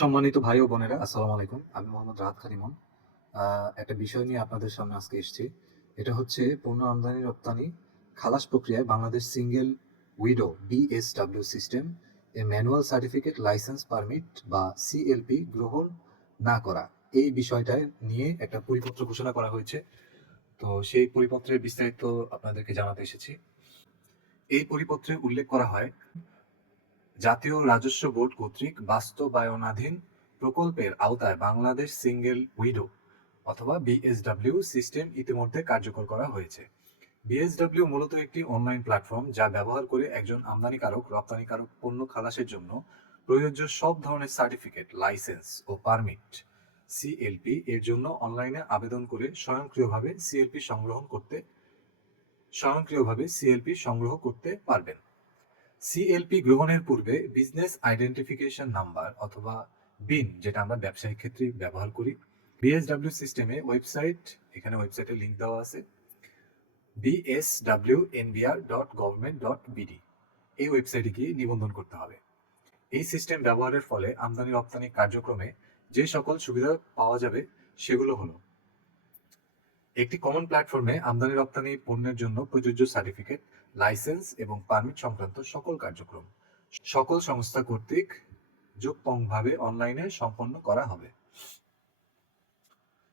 সম্মানিত ভাই ও বোনেরা, আসসালামু আলাইকুম। আমি মোহাম্মদ রাহাত খালিমন একটা বিষয় নিয়ে আপনাদের সামনে আজকে এসেছি। এটা হচ্ছে পণ্য আমদানি রপ্তানি খালাস প্রক্রিয়ায় Bangladesh single window BSW system এ ম্যানুয়াল সার্টিফিকেট লাইসেন্স পারমিট বা সিএলপি গ্রহণ না করা। এই বিষয়টা নিয়ে একটা পরিপত্র ঘোষণা করা হয়েছে। তো সেই পরিপত্রের বিস্তারিত আপনাদেরকে জানাতে এসেছি। এই পরিপত্রে উল্লেখ করা হয় জাতীয় রাজস্ব বোর্ড কর্তৃক বাস্তবায়নাধীন প্রকল্পের আওতায় বাংলাদেশ সিঙ্গেল উইডো অথবা বিএসডব্লিউ সিস্টেম ইতিমধ্যে কার্যকর করা হয়েছে। বিএসডব্লিউ মূলত একটি অনলাইন প্ল্যাটফর্ম যা ব্যবহার করে একজন আমদানিকারক, রপ্তানিকারক পণ্য খালাসের জন্য প্রযোজ্য সব ধরনের সার্টিফিকেট, লাইসেন্স ও পারমিট। সিএলপি এর জন্য অনলাইনে আবেদন করে স্বয়ংক্রিয়ভাবে সিএলপি সংগ্রহ করতে স্বয়ংক্রিয়ভাবে সিএলপি সংগ্রহ করতে পারবেন। সিএলপি গ্রহণের পূর্বে বিজনেস আইডেন্টিফিকেশন নাম্বার অথবা বিন যেটা আমরা ব্যবসায়িক ক্ষেত্রে ব্যবহার করি। বিএসডব্লিউ সিস্টেমে ওয়েবসাইট এখানে ওয়েবসাইটের লিংক দেওয়া আছে। BSW NBR dot government dot BD এই ওয়েবসাইটে গিয়ে নিবন্ধন করতে হবে। এই সিস্টেম ব্যবহারের ফলে আমদানি রপ্তানি কার্যক্রমে যে সকল সুবিধা পাওয়া যাবে, সেগুলো হলো একটি কমন প্ল্যাটফর্মে আমদানি রপ্তানি পণ্যের জন্য প্রযোজ্য সার্টিফিকেট লাইসেন্স এবং পারমিট সংক্রান্ত সকল কার্যক্রম। সকল সংস্থা কর্তৃক যুগপংভাবে অনলাইনে সম্পন্ন করা হবে।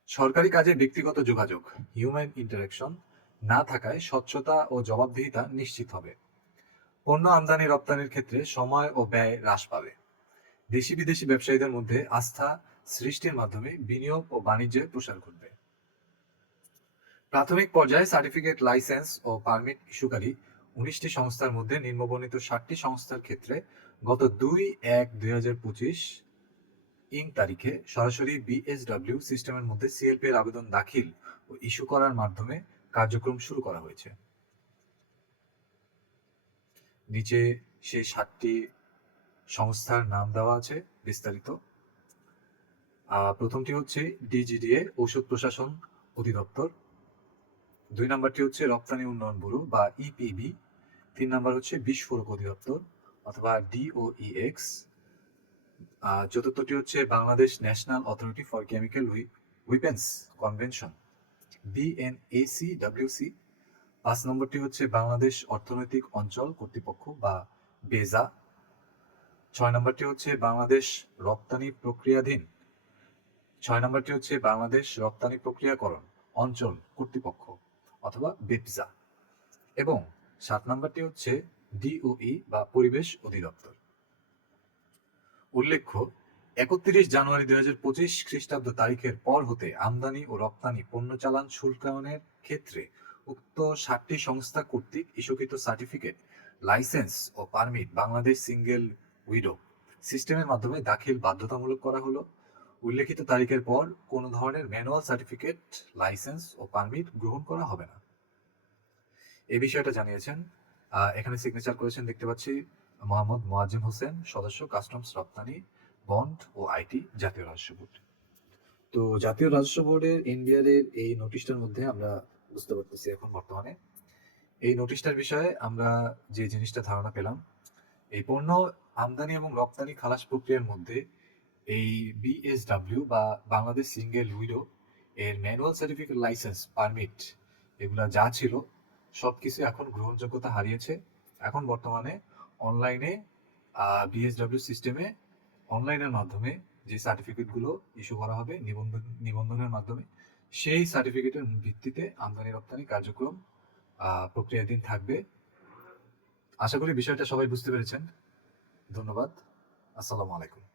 সরকারি কাজে ব্যক্তিগত যোগাযোগ হিউম্যান ইন্টারাকশন না থাকায় স্বচ্ছতা ও জবাবদিহিতা নিশ্চিত হবে। পণ্য আমদানি রপ্তানির ক্ষেত্রে সময় ও ব্যয় হ্রাস পাবে। দেশি বিদেশি ব্যবসায়ীদের মধ্যে আস্থা সৃষ্টির মাধ্যমে বিনিয়োগ ও বাণিজ্যের প্রসার ঘটবে। প্রাথমিক পর্যায়ে সার্টিফিকেট, লাইসেন্স ও পারমিট ইস্যুকারী উনিশটি সংস্থার মধ্যে নিম্নবর্ণিত ষাটটি সংস্থার ক্ষেত্রে গত দুই এক দুই হাজার পঁচিশ ইং তারিখে সরাসরি বিএসডব্লিউ সিস্টেমের মধ্যে সিএলপি এর আবেদন দাখিল ও ইস্যু করার মাধ্যমে কার্যক্রম শুরু করা হয়েছে। নিচে সেই ষাটটি সংস্থার নাম দেওয়া আছে, বিস্তারিত। প্রথমটি হচ্ছে ডিজিডিএ, ঔষধ প্রশাসন অধিদপ্তর। দুই নাম্বারটি হচ্ছে রপ্তানি উন্নয়ন ব্যুরো বা ইপিবি তিন নাম্বার হচ্ছে বিস্ফোরক অধিদপ্তর অথবা ডিওইএক্স চতুর্থটি হচ্ছে Bangladesh national authority for chemical weapons convention BNAC WC পাঁচ নম্বরটি হচ্ছে বাংলাদেশ অর্থনৈতিক অঞ্চল কর্তৃপক্ষ বা বেজা, ছয় নম্বরটি হচ্ছে বাংলাদেশ রপ্তানি প্রক্রিয়াধীন, ছয় নম্বরটি হচ্ছে বাংলাদেশ রপ্তানি প্রক্রিয়াকরণ অঞ্চল কর্তৃপক্ষ। অথবা বেপজা। এবং সাত নম্বরটি হচ্ছে ডিওই বা পরিবেশ অধিদপ্তর। উল্লেখ্য, একত্রিশ জানুয়ারি দুই হাজার পঁচিশ খ্রিস্টাব্দ তারিখের পর হতে আমদানি ও রপ্তানি পণ্য চালান শুল্কায়নের ক্ষেত্রে উক্ত ষাটটি সংস্থা কর্তৃক ইস্যুকৃত সার্টিফিকেট, লাইসেন্স ও পারমিট বাংলাদেশ সিঙ্গেল উইডো সিস্টেমের মাধ্যমে দাখিল বাধ্যতামূলক করা হলো। উল্লেখিত তারিখের পর কোনো ধরনের ম্যানুয়াল সার্টিফিকেট, লাইসেন্স ও পারমিট গ্রহণ করা হবে না। এই বিষয়টা জানিয়েছেন এখানে সিগনেচার করেছেন দেখতে পাচ্ছি, মোহাম্মদ মোয়াজিম হোসেন, সদস্য কাস্টমস রপ্তানি বন্ড ও আইটি জাতীয় রাজস্ব বোর্ড তো জাতীয় রাজস্ব বোর্ডের এনবিআর এর এই নোটিশটার মধ্যে আমরা বুঝতে পারতেছি এখন বর্তমানে। এই নোটিশটার বিষয়ে আমরা যে জিনিসটা ধারণা পেলাম, এই পণ্য আমদানি এবং রপ্তানি খালাস প্রক্রিয়ার মধ্যে এই বিএসডব্লিউ বা বাংলাদেশ সিঙ্গেল উইডো এর ম্যানুয়াল সার্টিফিকেট লাইসেন্স পারমিট এগুলা যা ছিল সব কিছু এখন গ্রহণযোগ্যতা হারিয়েছে। এখন বর্তমানে অনলাইনে বিএসডব্লিউ সিস্টেমে অনলাইনের মাধ্যমে যে সার্টিফিকেটগুলো ইস্যু করা হবে, নিবন্ধন, নিবন্ধনের মাধ্যমে, সেই সার্টিফিকেটের ভিত্তিতে আমদানি রপ্তানি কার্যক্রম প্রক্রিয়াধীন থাকবে। আশা করি বিষয়টা সবাই বুঝতে পেরেছেন। ধন্যবাদ। আসসালামু আলাইকুম।